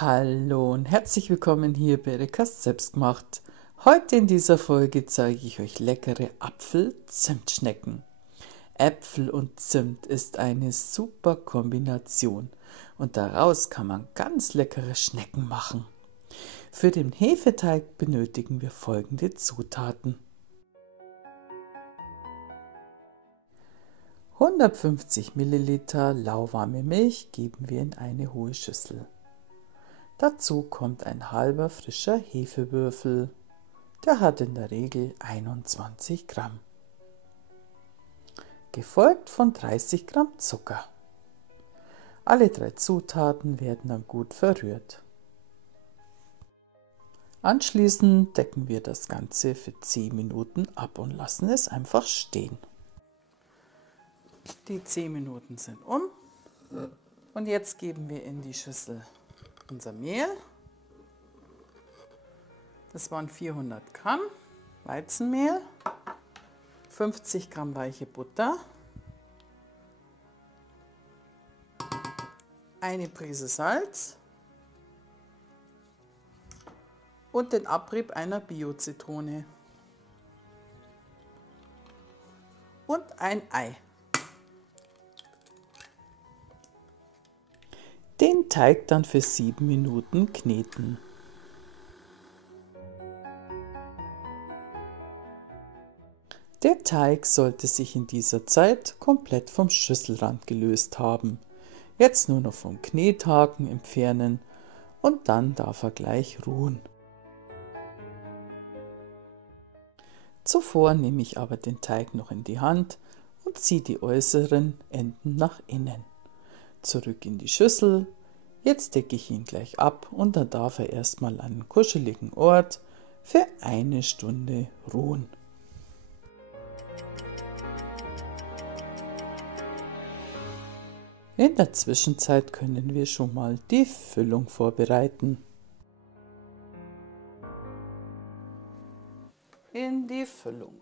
Hallo und herzlich willkommen hier bei Rekas Selbstgemacht. Heute in dieser Folge zeige ich euch leckere Apfel-Zimtschnecken. Äpfel und Zimt ist eine super Kombination und daraus kann man ganz leckere Schnecken machen. Für den Hefeteig benötigen wir folgende Zutaten: 150 Milliliter lauwarme Milch geben wir in eine hohe Schüssel. Dazu kommt ein halber frischer Hefewürfel, der hat in der Regel 21 Gramm, gefolgt von 30 Gramm Zucker. Alle drei Zutaten werden dann gut verrührt. Anschließend decken wir das Ganze für 10 Minuten ab und lassen es einfach stehen. Die 10 Minuten sind um und jetzt geben wir in die Schüssel unser Mehl. Das waren 400 Gramm Weizenmehl, 50 Gramm weiche Butter, eine Prise Salz und den Abrieb einer Bio-Zitrone und ein Ei. Den Teig dann für 7 Minuten kneten. Der Teig sollte sich in dieser Zeit komplett vom Schüsselrand gelöst haben. Jetzt nur noch vom Knethaken entfernen und dann darf er gleich ruhen. Zuvor nehme ich aber den Teig noch in die Hand und ziehe die äußeren Enden nach innen. Zurück in die Schüssel. Jetzt decke ich ihn gleich ab und dann darf er erstmal an einem kuscheligen Ort für 1 Stunde ruhen. In der Zwischenzeit können wir schon mal die Füllung vorbereiten. In die Füllung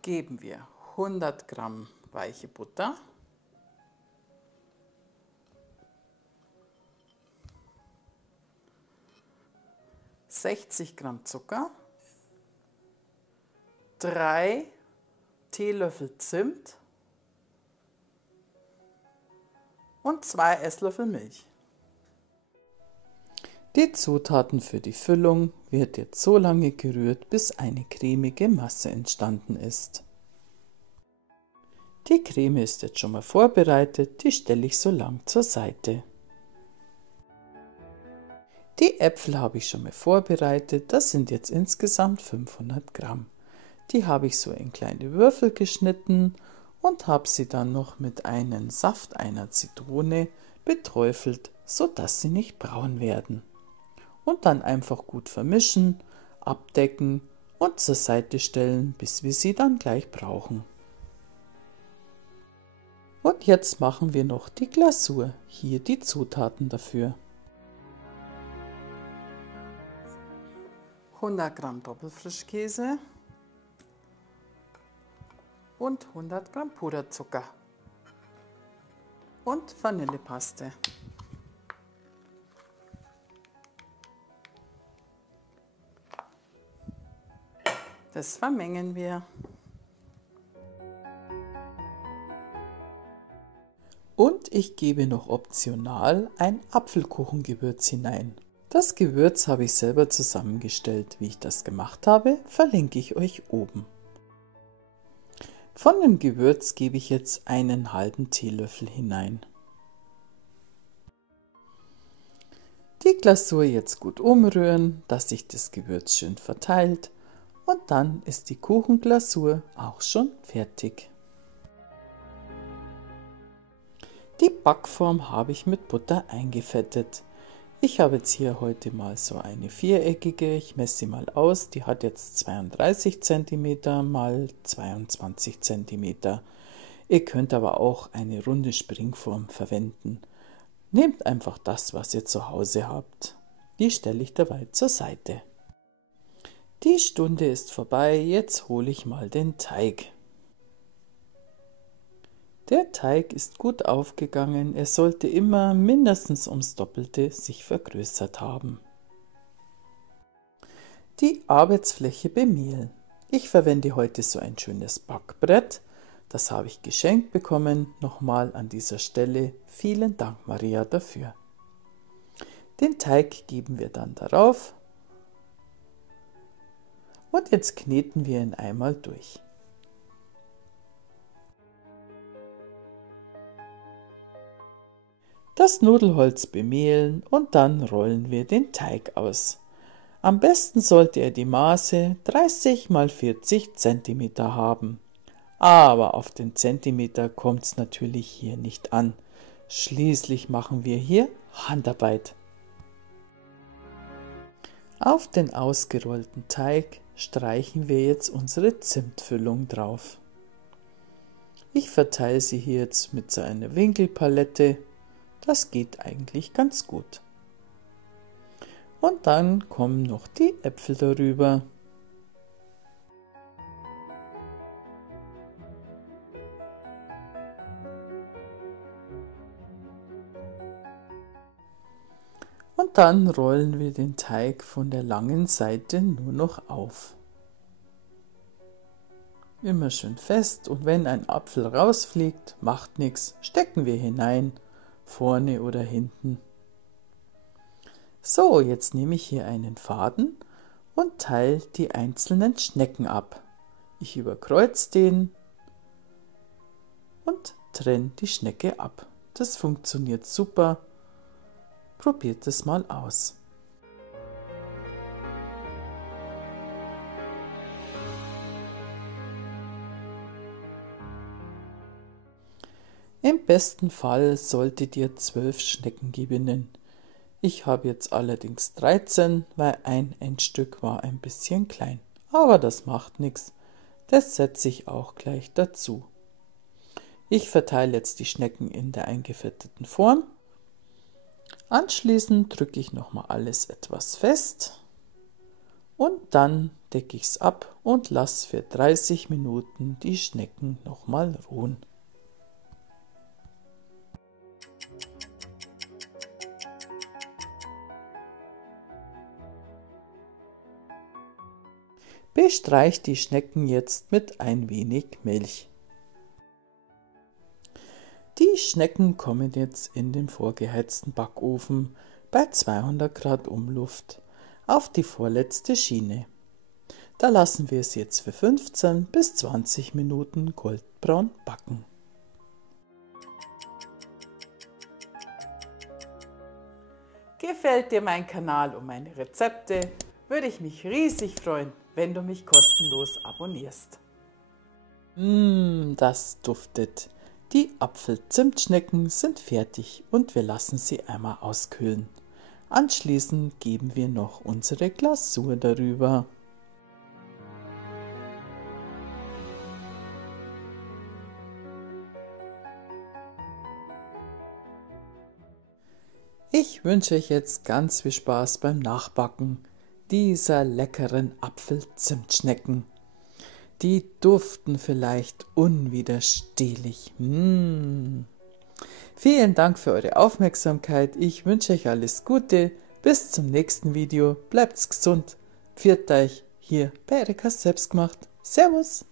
geben wir 100 Gramm weiche Butter, 60 Gramm Zucker, 3 Teelöffel Zimt und 2 Esslöffel Milch. Die Zutaten für die Füllung wird jetzt so lange gerührt, bis eine cremige Masse entstanden ist. Die Creme ist jetzt schon mal vorbereitet, die stelle ich so lang zur Seite. Die Äpfel habe ich schon mal vorbereitet, das sind jetzt insgesamt 500 Gramm. Die habe ich so in kleine Würfel geschnitten und habe sie dann noch mit einem Saft einer Zitrone beträufelt, sodass sie nicht braun werden. Und dann einfach gut vermischen, abdecken und zur Seite stellen, bis wir sie dann gleich brauchen. Und jetzt machen wir noch die Glasur, hier die Zutaten dafür. 100 Gramm Doppelfrischkäse und 100 Gramm Puderzucker und Vanillepaste. Das vermengen wir. Und ich gebe noch optional ein Apfelkuchengewürz hinein. Das Gewürz habe ich selber zusammengestellt. Wie ich das gemacht habe, verlinke ich euch oben. Von dem Gewürz gebe ich jetzt einen halben Teelöffel hinein. Die Glasur jetzt gut umrühren, dass sich das Gewürz schön verteilt und dann ist die Kuchenglasur auch schon fertig. Die Backform habe ich mit Butter eingefettet. Ich habe jetzt hier heute mal so eine viereckige, ich messe sie mal aus, die hat jetzt 32 cm mal 22 cm. Ihr könnt aber auch eine runde Springform verwenden. Nehmt einfach das, was ihr zu Hause habt. Die stelle ich dabei zur Seite. Die Stunde ist vorbei, jetzt hole ich mal den Teig. Der Teig ist gut aufgegangen, er sollte immer mindestens ums Doppelte sich vergrößert haben. Die Arbeitsfläche bemehlen. Ich verwende heute so ein schönes Backbrett. Das habe ich geschenkt bekommen. Nochmal an dieser Stelle vielen Dank, Maria, dafür. Den Teig geben wir dann darauf. Und jetzt kneten wir ihn einmal durch. Das Nudelholz bemehlen und dann rollen wir den Teig aus. Am besten sollte er die Maße 30 x 40 cm haben. Aber auf den Zentimeter kommt es natürlich hier nicht an. Schließlich machen wir hier Handarbeit. Auf den ausgerollten Teig streichen wir jetzt unsere Zimtfüllung drauf. Ich verteile sie hier jetzt mit so einer Winkelpalette. Das geht eigentlich ganz gut. Und dann kommen noch die Äpfel darüber. Und dann rollen wir den Teig von der langen Seite nur noch auf. Immer schön fest, und wenn ein Apfel rausfliegt, macht nichts, stecken wir hinein, vorne oder hinten. So, jetzt nehme ich hier einen Faden und teile die einzelnen Schnecken ab. Ich überkreuze den und trenne die Schnecke ab. Das funktioniert super. Probiert es mal aus. Im besten Fall solltet ihr 12 Schnecken gewinnen. Ich habe jetzt allerdings 13, weil ein Endstück war ein bisschen klein. Aber das macht nichts. Das setze ich auch gleich dazu. Ich verteile jetzt die Schnecken in der eingefetteten Form. Anschließend drücke ich nochmal alles etwas fest. Und dann decke ich es ab und lasse für 30 Minuten die Schnecken nochmal ruhen. Bestreicht die Schnecken jetzt mit ein wenig Milch. Die Schnecken kommen jetzt in den vorgeheizten Backofen bei 200 Grad Umluft auf die vorletzte Schiene. Da lassen wir es jetzt für 15 bis 20 Minuten goldbraun backen. Gefällt dir mein Kanal und meine Rezepte, würde ich mich riesig freuen, wenn du mich kostenlos abonnierst. Das duftet. Die Apfel-Zimtschnecken sind fertig und wir lassen sie einmal auskühlen. Anschließend geben wir noch unsere Glasur darüber. Ich wünsche euch jetzt ganz viel Spaß beim Nachbacken dieser leckeren Apfel-Zimtschnecken. Die duften vielleicht unwiderstehlich. Vielen Dank für eure Aufmerksamkeit. Ich wünsche euch alles Gute. Bis zum nächsten Video. Bleibt's gesund. Pfiat euch hier bei Erikas Selbstgemacht. Servus.